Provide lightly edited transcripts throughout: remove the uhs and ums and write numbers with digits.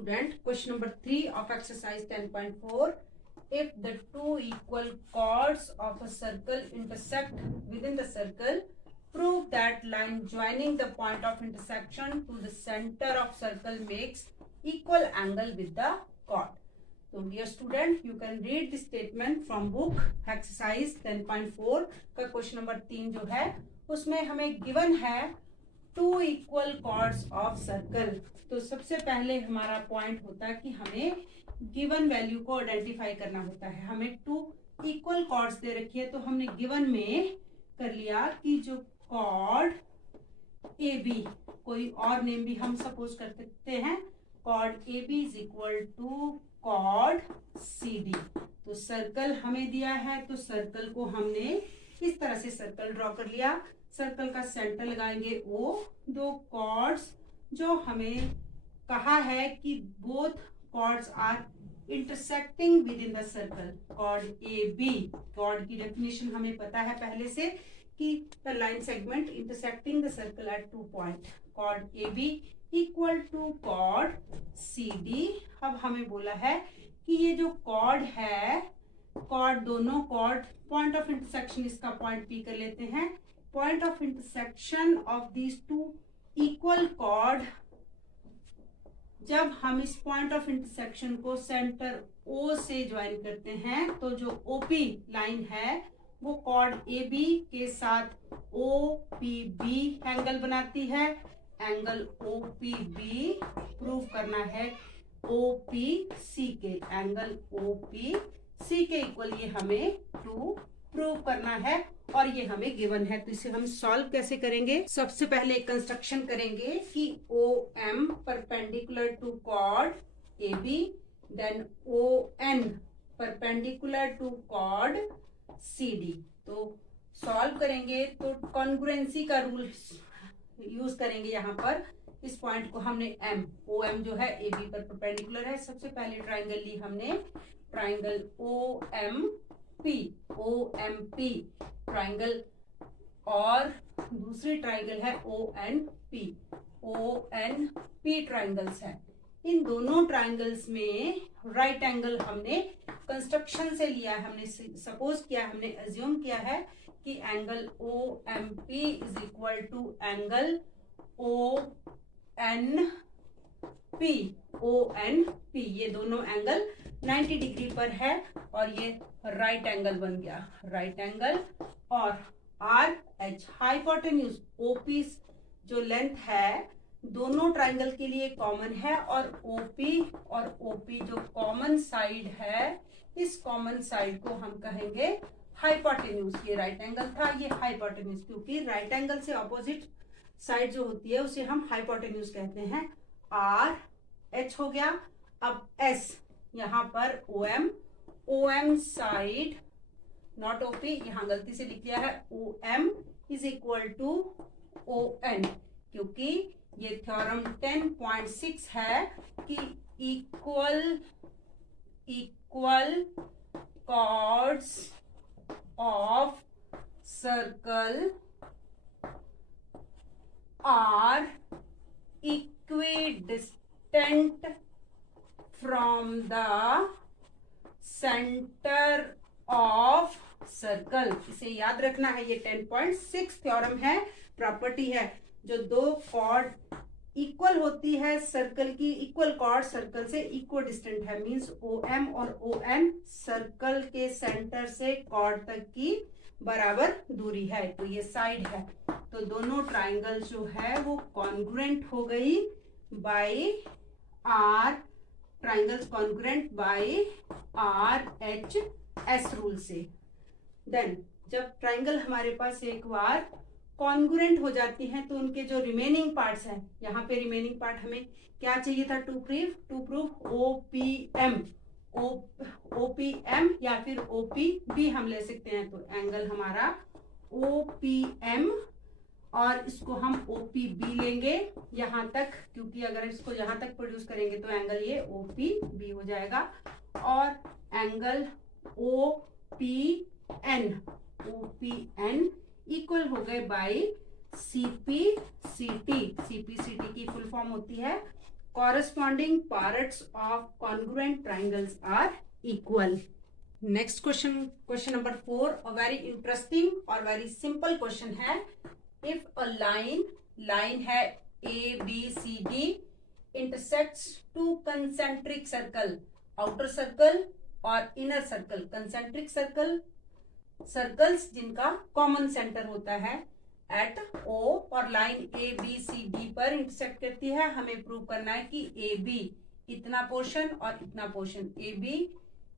Student, question number 3 of exercise 10.4. If the two equal chords of a circle intersect within the circle, prove that line joining the point of intersection to the center of circle makes equal angle with the chord. So dear student, you can read the statement from book exercise 10.4 का question number 3 जो है उसमें हमें given है two equal chords of circle. तो सबसे पहले हमारा पॉइंट होता है कि हमें गिवन वैल्यू को आइडेंटिफाई करना होता है। हमें टू इक्वल कॉर्ड्स दे रखी है तो हमने गिवन में कर लिया कि जो कॉर्ड ए बी, कोई और नेम भी हम सपोज कर सकते हैं, chord A B is equal to chord C D. तो सर्कल हमें दिया है तो सर्कल को हमने इस तरह से सर्कल ड्रॉ कर लिया। सर्कल का सेंटर लगाएंगे ओ, दो कॉर्ड्स जो हमें कहा है कि both chords are intersecting within the circle. Chord A B, chord की डेफिनेशन हमें पता है पहले से कि the line segment intersecting the circle at 2 point. Chord A B equal to chord C D. अब हमें बोला है कि ये जो कॉर्ड है, कॉर्ड दोनों कॉर्ड पॉइंट ऑफ इंटरसेक्शन इसका पॉइंट पी कर लेते हैं। Point of intersection of these two equal cord, जब हम इस पॉइंट ऑफ इंटरसेक्शन को सेंटर ओ से ज्वाइन करते हैं तो जो ओपी लाइन है वो कॉर्ड ए बी के साथ ओ पी बी एंगल बनाती है। Angle O P B prove करना है ओ पी सी के, एंगल ओ पी सी के इक्वल ये हमें टू प्रूव करना है और ये हमें गिवन है। तो इसे हम सॉल्व कैसे करेंगे? सबसे पहले कंस्ट्रक्शन करेंगे कि O M perpendicular to chord A B, then O N perpendicular to chord C D. तो सॉल्व करेंगे तो कॉन्ग्रुएंसी का रूल यूज करेंगे। यहाँ पर इस पॉइंट को हमने एम, ओ एम जो है ए बी पर परपेंडिकुलर है। सबसे पहले ट्राइंगल ली हमने, triangle O M P, O M P triangle, और दूसरी ट्राइंगल है O N P, O N P triangles है। इन दोनों ट्राइंगल्स में राइट एंगल हमने कंस्ट्रक्शन से लिया है, हमने सपोज किया, हमने अज्यूम किया है कि angle O M P is equal to angle O N P, O N P. ये दोनों एंगल 90 डिग्री पर है और ये राइट एंगल बन गया, राइट एंगल। और आर एच हाइपोटेन्यूज ओपी जो लेंथ है दोनों ट्राइंगल के लिए कॉमन है, और ओपी और ओपी जो कॉमन साइड है, इस कॉमन साइड को हम कहेंगे हाइपोटेन्यूज। ये राइट एंगल था, ये हाइपोटेन्यूज, क्योंकि राइट एंगल से ऑपोजिट साइड जो होती है उसे हम हाइपोटेन्यूज कहते हैं। आर एच हो गया। अब एस, यहाँ पर O M side not OP, यहाँ गलती से लिख लिया है, O M is equal to O N, क्योंकि ये थ्योरम 10.6 है कि equal chords of circle are equidistant from the center of circle। इसे याद रखना है, ये 10.6 थ्योरम है, प्रॉपर्टी है। जो दो कॉर्ड इक्वल होती है सर्कल की, इक्वल कॉर्ड सर्कल से इक्वल डिस्टेंट है, मींस ओ एम और ओ एन सर्कल के सेंटर से कॉर्ड तक की बराबर दूरी है। तो ये साइड है, तो दोनों ट्राइंगल जो है वो कॉन्ग्रुएंट हो गई by R, triangles congruent by R H S rule से। देन जब ट्राइंगल हमारे पास एक बार कॉन्ग्रुएंट हो जाती हैं तो उनके जो रिमेनिंग पार्ट्स हैं, यहाँ पे रिमेनिंग पार्ट हमें क्या चाहिए था to prove O P M, O P M या फिर ओ पी बी हम ले सकते हैं। तो एंगल हमारा ओ पी एम और इसको हम ओ पी बी लेंगे यहाँ तक, क्योंकि अगर इसको यहाँ तक प्रोड्यूस करेंगे तो एंगल ये ओ पी बी हो जाएगा। और angle O P N equal हो गए by C P C T. C P C T की फुल फॉर्म होती है corresponding parts of congruent triangles are equal. Next question, question number 4, a very interesting और very simple question है. If a line है ABCD intersects two concentric circle, outer circle और inner circle, concentric circles जिनका common center होता है eight O और line ABCD पर intersect करती है. हमें प्रूव करना है कि AB इतना पोर्शन और इतना portion AB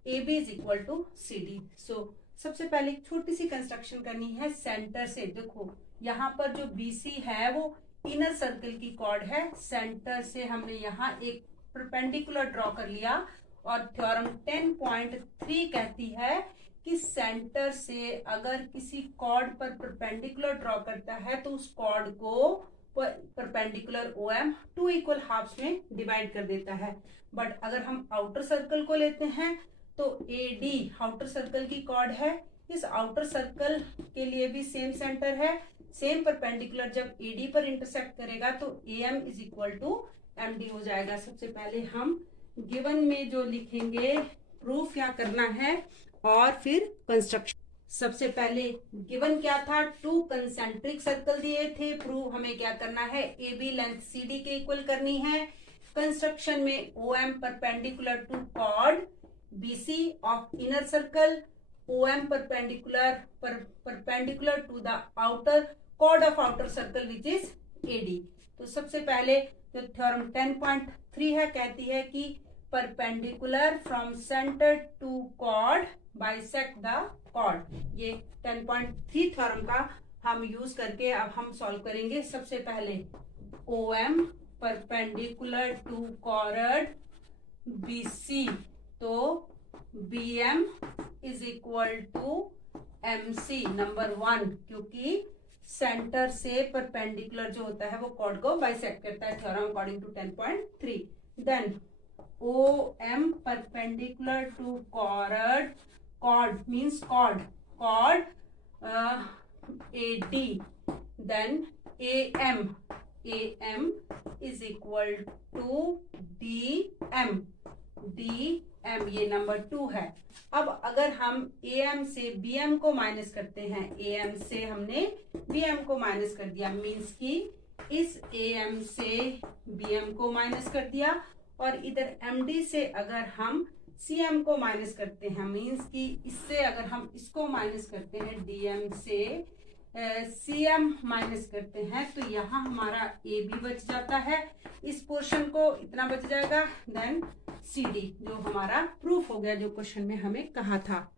is equal to CD. So सबसे पहले एक छोटी सी कंस्ट्रक्शन करनी है सेंटर से. देखो यहाँ पर जो BC है वो इनर सर्कल की कॉर्ड है. सेंटर से हमने यहाँ एक परपेंडिकुलर ड्रॉ कर लिया और थ्योरम 10.3 कहती है कि सेंटर से अगर किसी कॉर्ड पर परपेंडिकुलर ड्रॉ करता है तो उस कॉर्ड को परपेंडिकुलर OM 2 इक्वल हाफ्स में डिवाइड कर देता है. बट अगर हम आउटर सर्कल को लेते हैं तो AD आउटर सर्कल की कॉर्ड है. इस आउटर सर्कल के लिए भी सेम सेंटर है, सेम परपेंडिकुलर. जब AD पर इंटरसेक्ट करेगा तो AM is equal to MD हो जाएगा. सबसे पहले हम गिवन में जो लिखेंगे प्रूफ क्या करना है और फिर कंस्ट्रक्शन. सबसे पहले गिवन क्या था, 2 कंसेंट्रिक सर्कल दिए थे. प्रूफ हमें क्या करना है, AB लेंथ CD के इक्वल करनी है. कंस्ट्रक्शन में OM perpendicular to chord BC of inner circle, OM perpendicular to the outer chord of outer circle which is AD. तो सबसे पहले जो थ्योरम 10.3 है कहती है कि perpendicular from centre to chord bisect the chord. ये 10.3 थ्योरम का हम यूज करके अब हम सॉल्व करेंगे. सबसे पहले OM perpendicular to chord BC, तो BM is equal to MC number 1, क्योंकि सेंटर से परपेंडिकुलर जो होता है वो कॉर्ड को बाइसेक्ट करता है theorem according to 10.3. Then OM perpendicular to chord means chord AD. Then AM is equal to DM. ये नंबर 2 है. अब अगर हम AM से BM को माइनस करते हैं, AM से हमने BM को माइनस कर दिया, मीन्स कि इस AM से BM को माइनस कर दिया और इधर MD से अगर हम CM को माइनस करते हैं, मीन्स कि इससे अगर हम इसको माइनस करते हैं DM से CM माइनस करते हैं तो यहाँ हमारा AB बच जाता है. इस पोर्शन को इतना बच जाएगा. देन CD जो हमारा प्रूफ हो गया जो क्वेश्चन में हमें कहा था.